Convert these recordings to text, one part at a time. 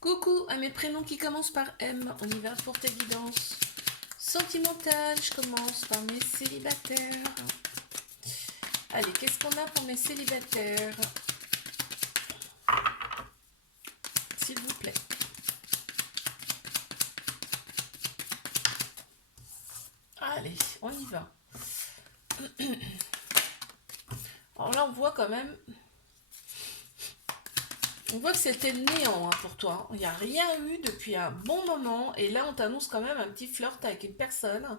Coucou à mes prénoms qui commencent par M. On y va pour tes guidances sentimentales. Je commence par mes célibataires. Allez, qu'est-ce qu'on a pour mes célibataires? S'il vous plaît. Allez, on y va. Alors là, on voit quand même... On voit que c'était le néant hein, pour toi. Il n'y a rien eu depuis un bon moment. Et là, on t'annonce quand même un petit flirt avec une personne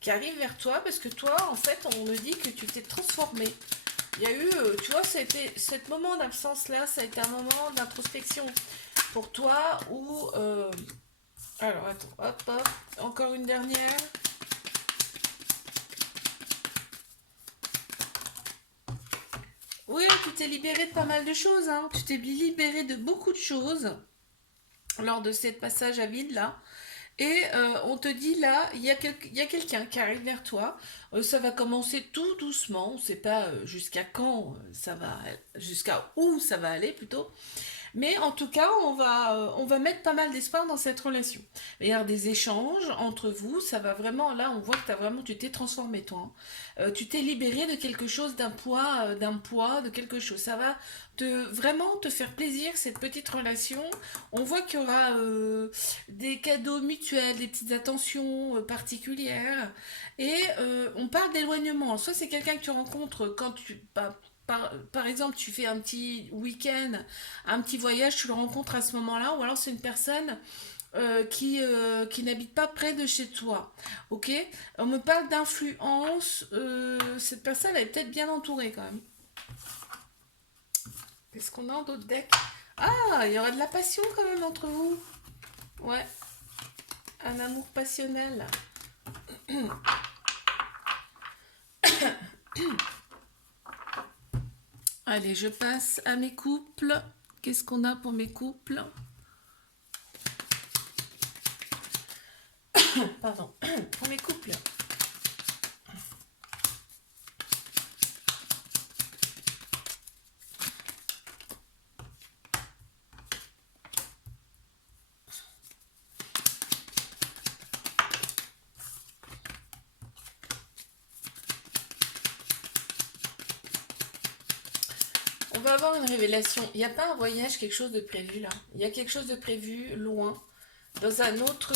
qui arrive vers toi. Parce que toi, en fait, on me dit que tu t'es transformé. Il y a eu, tu vois, c'était ce moment d'absence-là, ça a été un moment d'introspection pour toi où... alors, attends, hop, hop, encore une dernière. Oui, tu t'es libéré de pas mal de choses, hein. Tu t'es libéré de beaucoup de choses lors de cette passage à vide là. Et on te dit là, il y a quelqu'un qui arrive vers toi. Ça va commencer tout doucement. On ne sait pas jusqu'à quand ça va, jusqu'à où ça va aller plutôt. Mais en tout cas, on va mettre pas mal d'espoir dans cette relation. Il y a des échanges entre vous, ça va vraiment, là on voit que tu t'es transformé toi. Hein. Tu t'es libéré de quelque chose, d'un poids, de quelque chose. Ça va vraiment te faire plaisir cette petite relation. On voit qu'il y aura des cadeaux mutuels, des petites attentions particulières. Et on parle d'éloignement. Soit c'est quelqu'un que tu rencontres quand par exemple, tu fais un petit week-end, un petit voyage, tu le rencontres à ce moment-là, ou alors c'est une personne qui n'habite pas près de chez toi. Ok. On me parle d'influence. Cette personne elle est peut-être bien entourée quand même. Qu'est-ce qu'on a en d'autres decks? Ah, il y aura de la passion quand même entre vous. Ouais, un amour passionnel. Allez, je passe à mes couples. Qu'est-ce qu'on a pour mes couples? Pardon, pour mes couples. On va avoir une révélation. Il n'y a pas un voyage, quelque chose de prévu là. Il y a quelque chose de prévu loin, dans un autre...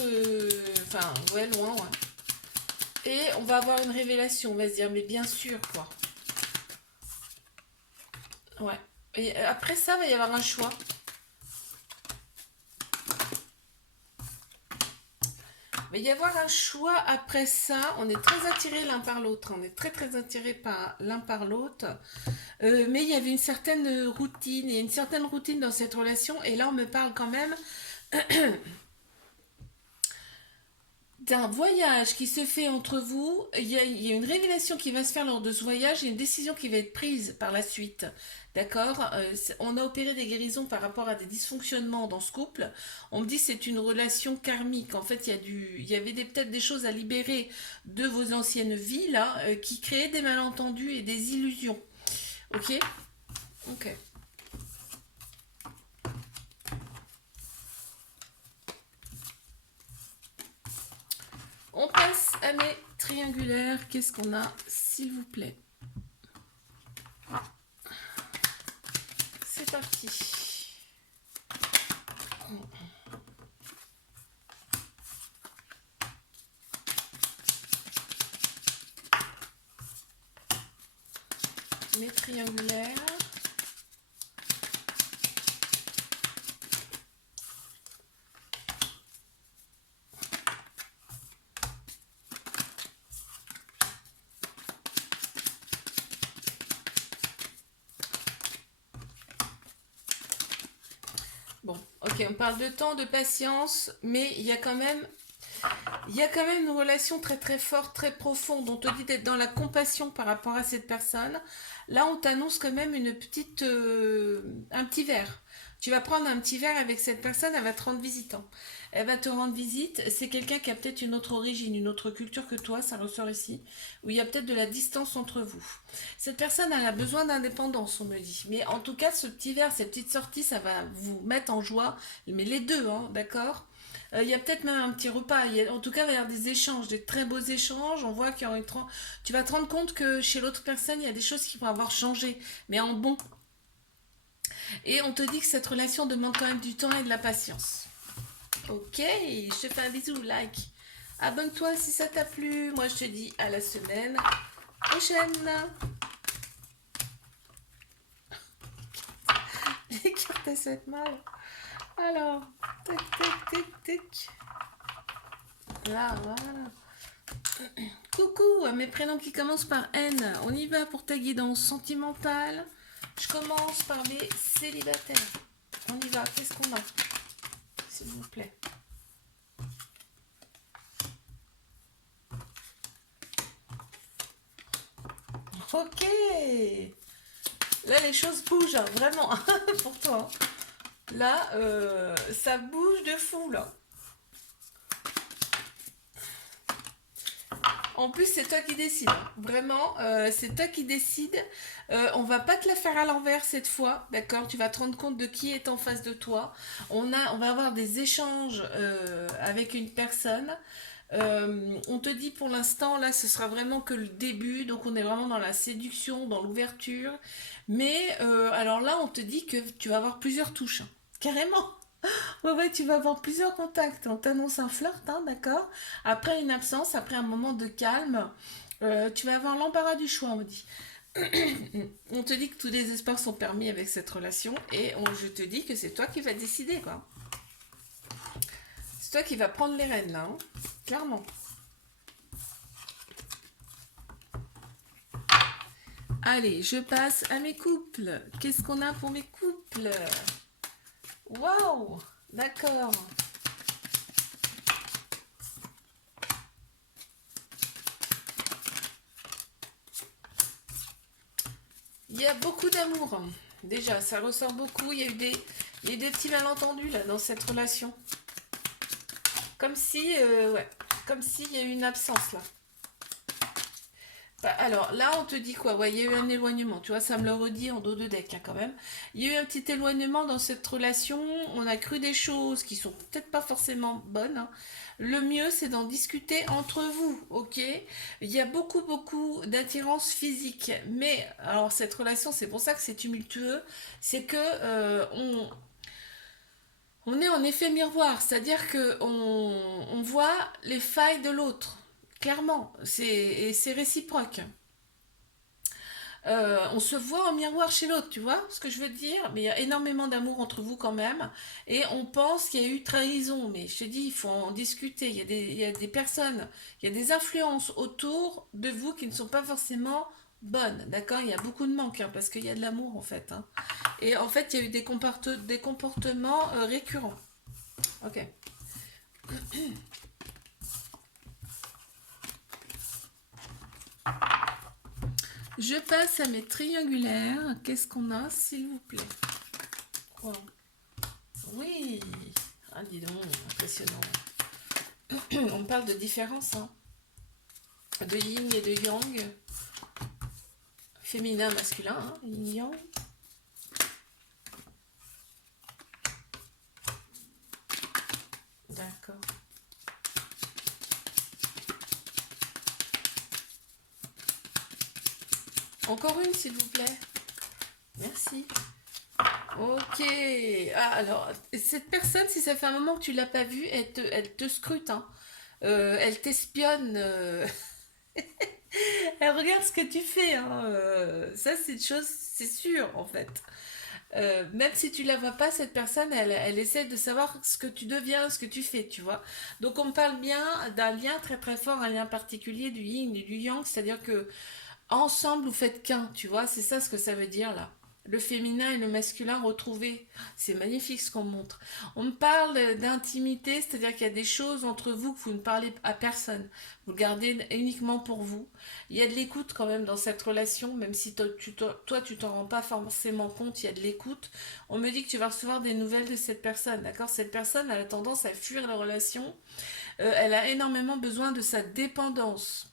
enfin, ouais, loin, ouais. Et on va avoir une révélation. On va se dire, mais bien sûr, quoi. Ouais. Et après ça, il va y avoir un choix. Il va y avoir un choix après ça. On est très attirés l'un par l'autre. On est très très attirés par l'un par l'autre. Mais il y avait une certaine routine. Il y a une certaine routine dans cette relation. Et là, on me parle quand même d'un voyage qui se fait entre vous. Il y a une révélation qui va se faire lors de ce voyage et une décision qui va être prise par la suite. D'accord. On a opéré des guérisons par rapport à des dysfonctionnements dans ce couple. On me dit que c'est une relation karmique. En fait, il y avait peut-être des choses à libérer de vos anciennes vies là, qui créaient des malentendus et des illusions. Ok. Ok. On passe à mes triangulaires. Qu'est-ce qu'on a, s'il vous plaît? C'est parti. Mes triangulaires. Bon, ok, on parle de temps, de patience, mais il y a quand même une relation très très forte, très profonde. On te dit d'être dans la compassion par rapport à cette personne. Là, on t'annonce quand même un petit verre. Tu vas prendre un petit verre avec cette personne, elle va te rendre visitant. Elle va te rendre visite, c'est quelqu'un qui a peut-être une autre origine, une autre culture que toi, ça ressort ici, où il y a peut-être de la distance entre vous. Cette personne, elle a besoin d'indépendance, on me dit. Mais en tout cas, ce petit verre, cette petite sortie, ça va vous mettre en joie, mais les deux, hein, d'accord. Il y a peut-être même un petit repas. En tout cas, il va y avoir des échanges, des très beaux échanges. On voit qu'il y aura tu vas te rendre compte que chez l'autre personne, il y a des choses qui vont avoir changé, mais en bon. Et on te dit que cette relation demande quand même du temps et de la patience. Ok, je te fais un bisou, like. Abonne-toi si ça t'a plu. Moi, je te dis à la semaine prochaine. Les cartes, elles souhaitent mal. Alors, tac, tac, tac, tac. Là, voilà. Coucou, mes prénoms qui commencent par N. On y va pour ta guidance sentimentale. Je commence par les célibataires. On y va, qu'est-ce qu'on a? S'il vous plaît. Ok. Là, les choses bougent, hein, vraiment, pour toi. Là, ça bouge de fou, là. En plus, c'est toi qui décides. Hein. Vraiment, c'est toi qui décides. On va pas te la faire à l'envers cette fois, d'accord? Tu vas te rendre compte de qui est en face de toi. On va avoir des échanges avec une personne. On te dit pour l'instant, là, ce sera vraiment que le début. Donc, on est vraiment dans la séduction, dans l'ouverture. Mais alors là, on te dit que tu vas avoir plusieurs touches. Hein. Carrément. Ouais, ouais, tu vas avoir plusieurs contacts. On t'annonce un flirt, hein, d'accord? Après une absence, après un moment de calme, tu vas avoir l'embarras du choix, on me dit. On te dit que tous les espoirs sont permis avec cette relation et je te dis que c'est toi qui vas décider, quoi. C'est toi qui vas prendre les rênes, là, hein, clairement. Allez, je passe à mes couples. Qu'est-ce qu'on a pour mes couples? Waouh, d'accord. Il y a beaucoup d'amour. Hein. Déjà, ça ressort beaucoup. Il y a eu des petits malentendus là dans cette relation. Comme si, ouais, comme s'il y a eu une absence là. Bah, alors là, on te dit quoi? Ouais, il y a eu un éloignement. Tu vois, ça me le redit en dos de deck hein, quand même. Il y a eu un petit éloignement dans cette relation. On a cru des choses qui sont peut-être pas forcément bonnes. Hein. Le mieux, c'est d'en discuter entre vous, ok? Il y a beaucoup, beaucoup d'attirance physique. Mais alors cette relation, c'est pour ça que c'est tumultueux. C'est que on est en effet miroir, c'est-à-dire que on voit les failles de l'autre. Clairement, et c'est réciproque. On se voit en miroir chez l'autre, tu vois ce que je veux dire? Mais il y a énormément d'amour entre vous quand même. Et on pense qu'il y a eu trahison. Mais je te dis, il faut en discuter. Il y a des personnes, il y a des influences autour de vous qui ne sont pas forcément bonnes. D'accord? Il y a beaucoup de manques hein, parce qu'il y a de l'amour en fait. Hein. Et en fait, il y a eu des comportements récurrents. Ok. Je passe à mes triangulaires. Qu'est-ce qu'on a, s'il vous plaît? Oh. Oui. Ah, dis donc, impressionnant. On parle de différence, hein. De yin et de yang. Féminin, masculin, hein. Yin, yang. D'accord. Encore une, s'il vous plaît. Merci. Ok. Ah, alors, cette personne, si ça fait un moment que tu l'as pas vue, elle te scrute. Hein. Elle t'espionne. Elle regarde ce que tu fais. Hein. Ça, c'est une chose, c'est sûr, en fait. Même si tu la vois pas, cette personne, elle essaie de savoir ce que tu deviens, ce que tu fais, tu vois. Donc, on parle bien d'un lien très très fort, un lien particulier du yin et du yang, c'est-à-dire que ensemble, vous faites qu'un, tu vois. C'est ça ce que ça veut dire là. le féminin et le masculin retrouvés. C'est magnifique ce qu'on montre. On me parle d'intimité, c'est-à-dire qu'il y a des choses entre vous que vous ne parlez à personne. Vous le gardez uniquement pour vous. Il y a de l'écoute quand même dans cette relation, même si toi tu t'en rends pas forcément compte, il y a de l'écoute. On me dit que tu vas recevoir des nouvelles de cette personne, d'accord? Cette personne elle a tendance à fuir la relation. Elle a énormément besoin de sa dépendance.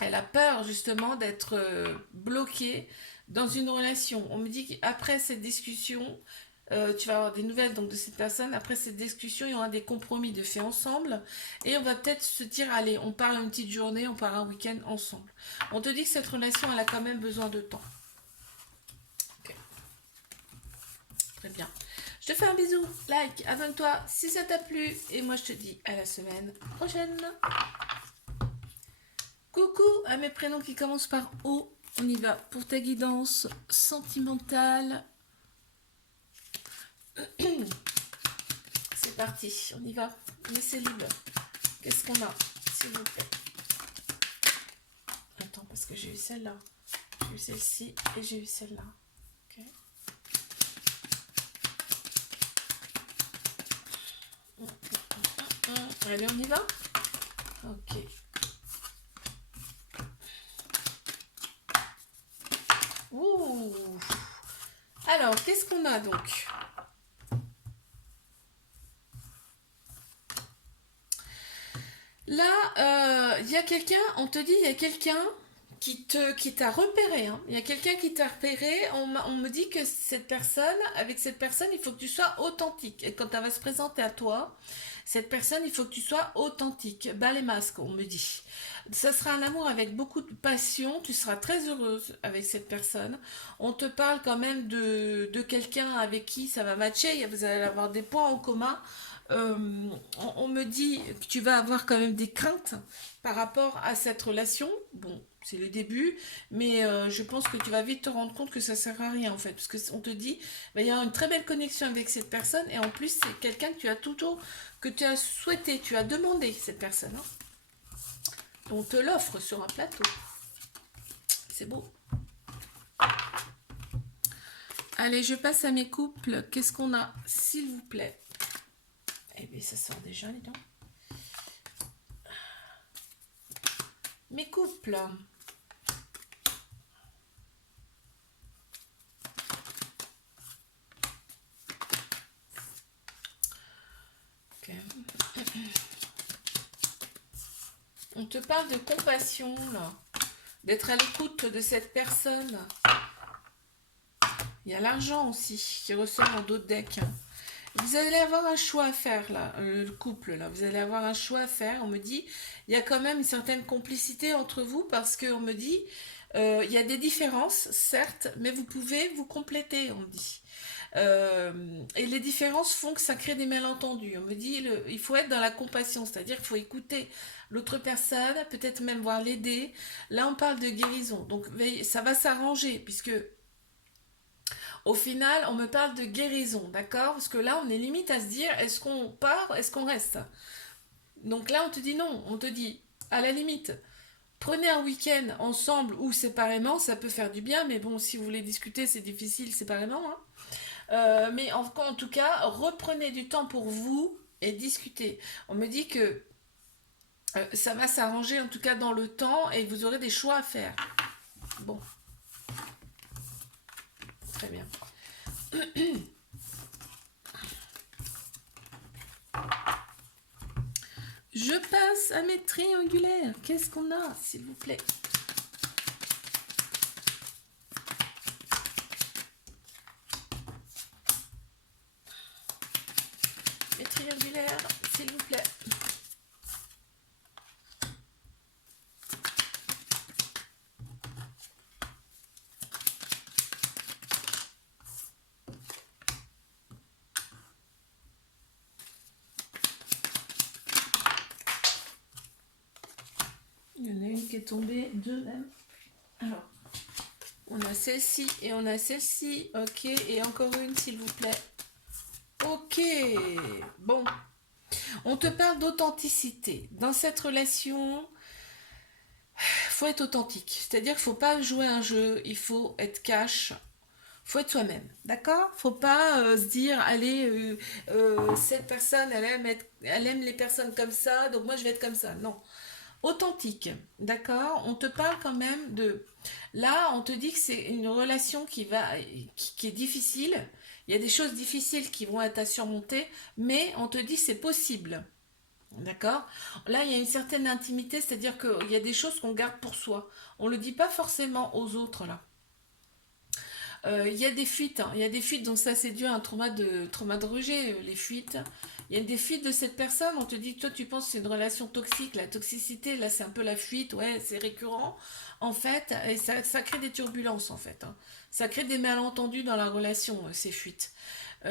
Elle a peur justement d'être bloquée dans une relation. On me dit qu'après cette discussion, tu vas avoir des nouvelles donc de cette personne. Après cette discussion, il y aura des compromis de fait ensemble. Et on va peut-être se dire, allez, on part une petite journée, on part un week-end ensemble. On te dit que cette relation, elle a quand même besoin de temps. Ok, très bien. Je te fais un bisou, like, abonne-toi si ça t'a plu. Et moi, je te dis à la semaine prochaine. Coucou à mes prénoms qui commencent par O. On y va pour ta guidance sentimentale. C'est parti, on y va. Laissez libre. Qu'est-ce qu'on a, s'il vous plaît? Attends, parce que j'ai eu celle-là. J'ai eu celle-ci et j'ai eu celle-là. Ok. Allez, on y va? Ok. Ouh. Alors, qu'est-ce qu'on a donc? Là, il y a quelqu'un, on te dit, il y a quelqu'un qui t'a repéré. Hein. Il y a quelqu'un qui t'a repéré. On me dit que cette personne, avec cette personne, il faut que tu sois authentique. Et quand elle va se présenter à toi, cette personne, il faut que tu sois authentique. Bas les masques, on me dit. Ça sera un amour avec beaucoup de passion. Tu seras très heureuse avec cette personne. On te parle quand même de quelqu'un avec qui ça va matcher. Vous allez avoir des points en commun. Euh, on me dit que tu vas avoir quand même des craintes par rapport à cette relation. Bon, c'est le début, mais je pense que tu vas vite te rendre compte que ça sert à rien en fait, parce que on te dit, bah, il y a une très belle connexion avec cette personne, et en plus c'est quelqu'un que tu as que tu as souhaité, tu as demandé cette personne. Hein. On te l'offre sur un plateau. C'est beau. Allez, je passe à mes couples. Qu'est-ce qu'on a, s'il vous plaît? Eh bien, ça sort déjà, les dents. Mes couples. Okay. On te parle de compassion, là. D'être à l'écoute de cette personne. Il y a l'argent aussi qui ressort dans d'autres decks. Vous allez avoir un choix à faire, là, le couple, là. Vous allez avoir un choix à faire. On me dit, il y a quand même une certaine complicité entre vous parce qu'on me dit, il y a des différences, certes, mais vous pouvez vous compléter, on me dit. Et les différences font que ça crée des malentendus. On me dit, il faut être dans la compassion, c'est-à-dire qu'il faut écouter l'autre personne, peut-être même voir l'aider. Là, on parle de guérison. Donc, ça va s'arranger, puisque au final, on me parle de guérison, d'accord? Parce que là, on est limite à se dire, est-ce qu'on part, est-ce qu'on reste? Donc là, on te dit non, on te dit, à la limite, prenez un week-end ensemble ou séparément, ça peut faire du bien, mais bon, si vous voulez discuter, c'est difficile séparément. Hein. Mais en tout cas, reprenez du temps pour vous et discutez. On me dit que ça va s'arranger, en tout cas dans le temps, et vous aurez des choix à faire. Bon. Très bien. Je passe à mes triangulaires. Qu'est-ce qu'on a, s'il vous plaît? Mes triangulaires, s'il vous plaît. Il y en a une qui est tombée, deux même. Alors, on a celle-ci et on a celle-ci. Ok, et encore une, s'il vous plaît. Ok, bon. On te parle d'authenticité. Dans cette relation, il faut être authentique. C'est-à-dire qu'il ne faut pas jouer un jeu, il faut être cash. Faut être soi-même, d'accord? Faut pas se dire, allez, cette personne, elle aime les personnes comme ça, donc moi je vais être comme ça. Non. Authentique, d'accord? On te parle quand même de... Là, on te dit que c'est une relation qui est difficile. Il y a des choses difficiles qui vont être à surmonter, mais on te dit que c'est possible. D'accord? Là, il y a une certaine intimité, c'est-à-dire qu'il y a des choses qu'on garde pour soi. On ne le dit pas forcément aux autres, là. Il y a des fuites, hein. Il y a des fuites, donc ça c'est dû à un trauma de rejet, les fuites. Il y a des fuites de cette personne, on te dit, toi tu penses que c'est une relation toxique, la toxicité, là c'est un peu la fuite, ouais, c'est récurrent, en fait, et ça crée des turbulences, en fait, hein. Ça crée des malentendus dans la relation, ces fuites. Il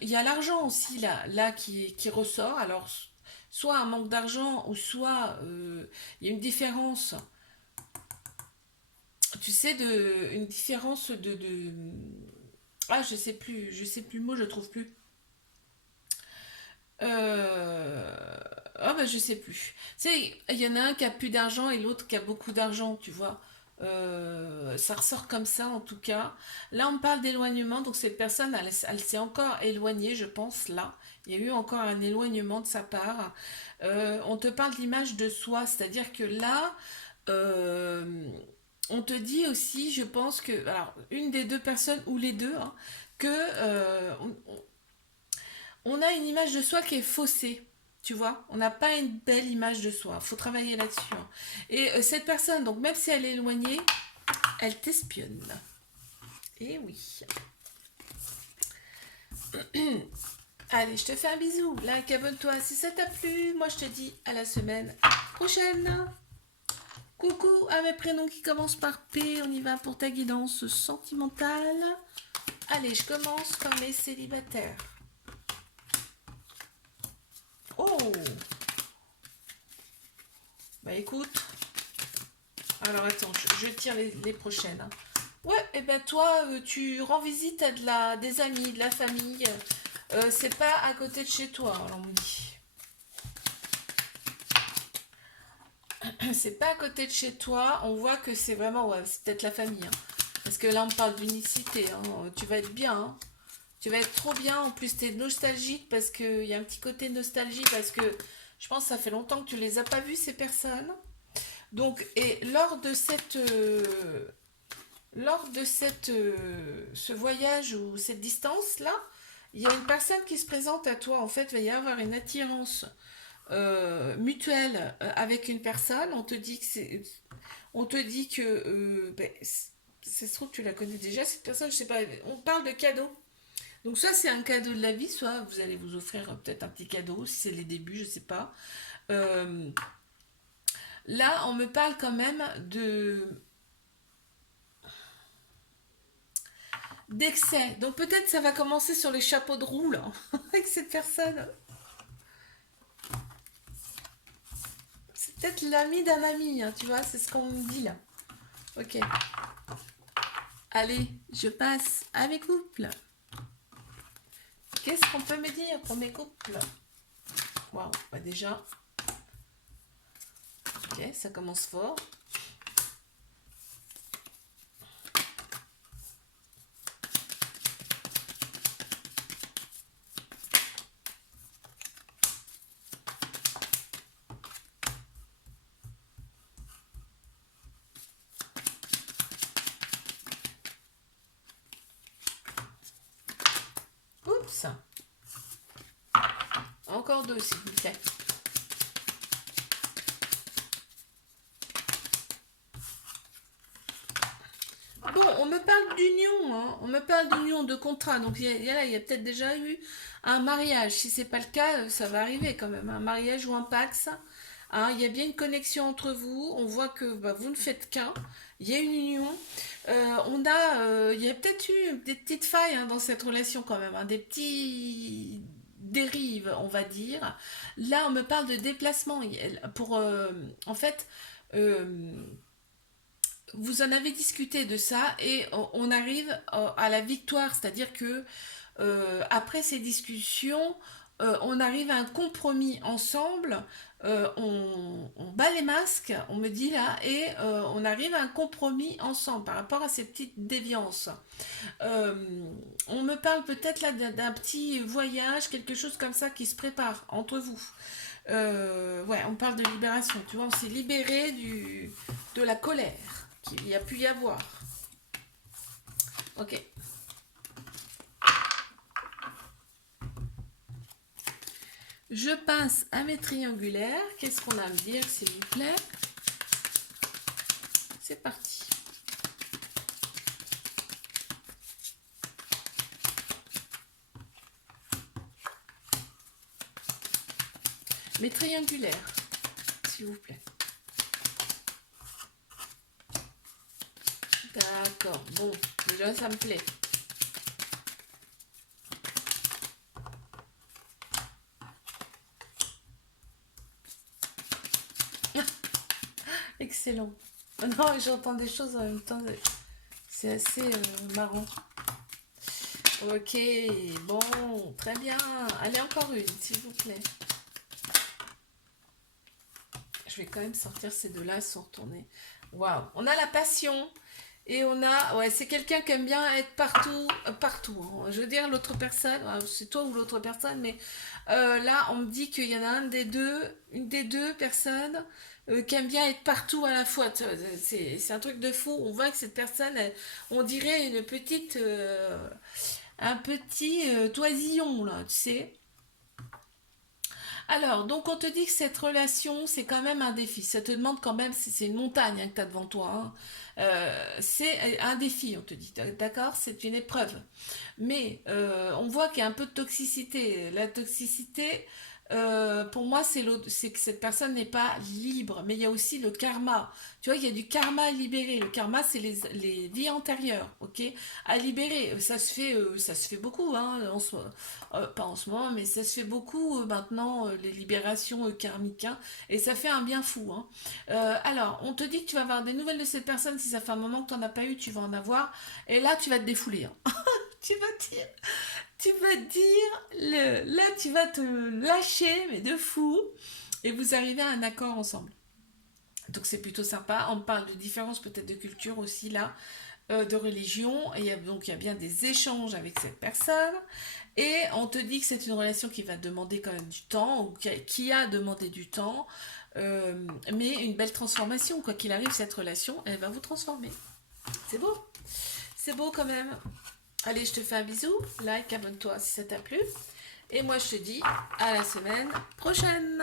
y a l'argent aussi, là qui ressort, alors soit un manque d'argent, ou soit il y a une différence, tu sais, une différence ah, je sais plus le mot, je trouve plus. Ah bah je sais plus. Tu sais, il y en a un qui a plus d'argent et l'autre qui a beaucoup d'argent, tu vois. Ça ressort comme ça en tout cas. Là on parle d'éloignement, donc cette personne, elle s'est encore éloignée, je pense, là. Il y a eu encore un éloignement de sa part. On te parle d'image de soi, c'est-à-dire que là, euh, on te dit aussi, je pense que, alors, une des deux personnes ou les deux, hein, que on a une image de soi qui est faussée. Tu vois, on n'a pas une belle image de soi. Il faut travailler là-dessus, hein. Et cette personne, donc même si elle est éloignée, elle t'espionne. Et oui. Allez, je te fais un bisou. Like, abonne-toi si ça t'a plu. Moi, je te dis à la semaine prochaine. Coucou à mes prénoms qui commencent par P. On y va pour ta guidance sentimentale. Allez, je commence par les célibataires. Oh, bah écoute. Alors attends, je tire les prochaines, hein. Ouais, et ben toi, tu rends visite à des amis, de la famille. C'est pas à côté de chez toi, alors on me dit. C'est pas à côté de chez toi. On voit que c'est vraiment, ouais, c'est peut-être la famille, hein. Parce que là, on parle d'unicité, hein. Tu vas être bien, hein. Tu vas être trop bien. En plus, t'es nostalgique parce qu'il y a un petit côté nostalgie parce que je pense que ça fait longtemps que tu les as pas vues, ces personnes. Donc, et lors de ce voyage ou cette distance-là, il y a une personne qui se présente à toi. En fait, il va y avoir une attirance mutuelle avec une personne. On te dit que, ben, ça se trouve, tu la connais déjà, cette personne, je sais pas. On parle de cadeaux. Donc, soit c'est un cadeau de la vie, soit vous allez vous offrir peut-être un petit cadeau, si c'est les débuts, je sais pas. Euh, Là, on me parle quand même d'excès. Donc peut-être ça va commencer sur les chapeaux de roue là, avec cette personne. C'est peut-être l'ami d'un ami, hein, tu vois, c'est ce qu'on me dit là. Ok. Allez, je passe à mes couples. Qu'est-ce qu'on peut me dire pour mes couples? Waouh, bah déjà, ok, ça commence fort. Oups, encore deux s'il vous plaît. Bon, on me parle d'union, hein. On me parle d'union, de contrat. Donc il y a peut-être déjà eu un mariage. Si c'est pas le cas, ça va arriver quand même. Un mariage ou un pax. Hein, il y a bien une connexion entre vous. On voit que bah, vous ne faites qu'un. Il y a une union. Il y a peut-être eu des petites failles, hein, dans cette relation quand même, hein, des petits dérives, on va dire. Là, on me parle de déplacement. En fait, euh, vous en avez discuté de ça et on arrive à la victoire, c'est-à-dire que après ces discussions, on arrive à un compromis ensemble, on bat les masques, on me dit là, et on arrive à un compromis ensemble par rapport à ces petites déviances. Euh, on me parle peut-être là d'un petit voyage, quelque chose comme ça qui se prépare entre vous. Ouais, on parle de libération, tu vois, on s'est libéré de la colère qu'il y a pu y avoir. Ok. Je passe à mes triangulaires. Qu'est-ce qu'on a à me dire, s'il vous plaît? C'est parti. Mes triangulaires, s'il vous plaît. D'accord, bon, déjà ça me plaît. Excellent. Non, j'entends des choses en même temps. C'est assez marrant. Ok, bon, très bien. Allez, encore une, s'il vous plaît. Je vais quand même sortir ces deux-là sans retourner. Waouh, on a la passion. Et on a, ouais, c'est quelqu'un qui aime bien être partout, partout, hein. Je veux dire, l'autre personne, c'est toi ou l'autre personne, mais là, on me dit qu'il y en a une des deux personnes qui aime bien être partout à la fois. C'est un truc de fou. On voit que cette personne, on dirait une petite, un petit toisillon, là, tu sais. Alors, donc on te dit que cette relation, c'est quand même un défi. Ça te demande quand même, c'est une montagne hein, que tu as devant toi, hein. C'est un défi, on te dit. D'accord? C'est une épreuve. Mais on voit qu'il y a un peu de toxicité. La toxicité, pour moi, c'est que cette personne n'est pas libre. Mais il y a aussi le karma. Tu vois, il y a du karma à libérer. Le karma, c'est les vies antérieures, ok? À libérer. Ça se fait beaucoup, hein, pas en ce moment, mais ça se fait beaucoup maintenant, les libérations karmiques, hein, et ça fait un bien fou, hein. Alors, on te dit que tu vas avoir des nouvelles de cette personne. Si ça fait un moment que tu n'en as pas eu, tu vas en avoir. Et là, tu vas te défouler, hein. Tu vas dire, là, tu vas te lâcher, mais de fou, et vous arrivez à un accord ensemble. Donc c'est plutôt sympa. On parle de différences peut-être de culture aussi là, de religion. Et donc il y a bien des échanges avec cette personne. Et on te dit que c'est une relation qui va demander quand même du temps, ou qui a demandé du temps, mais une belle transformation. Quoi qu'il arrive, cette relation, elle va vous transformer. C'est beau. C'est beau quand même. Allez, je te fais un bisou. Like, abonne-toi si ça t'a plu. Et moi, je te dis à la semaine prochaine.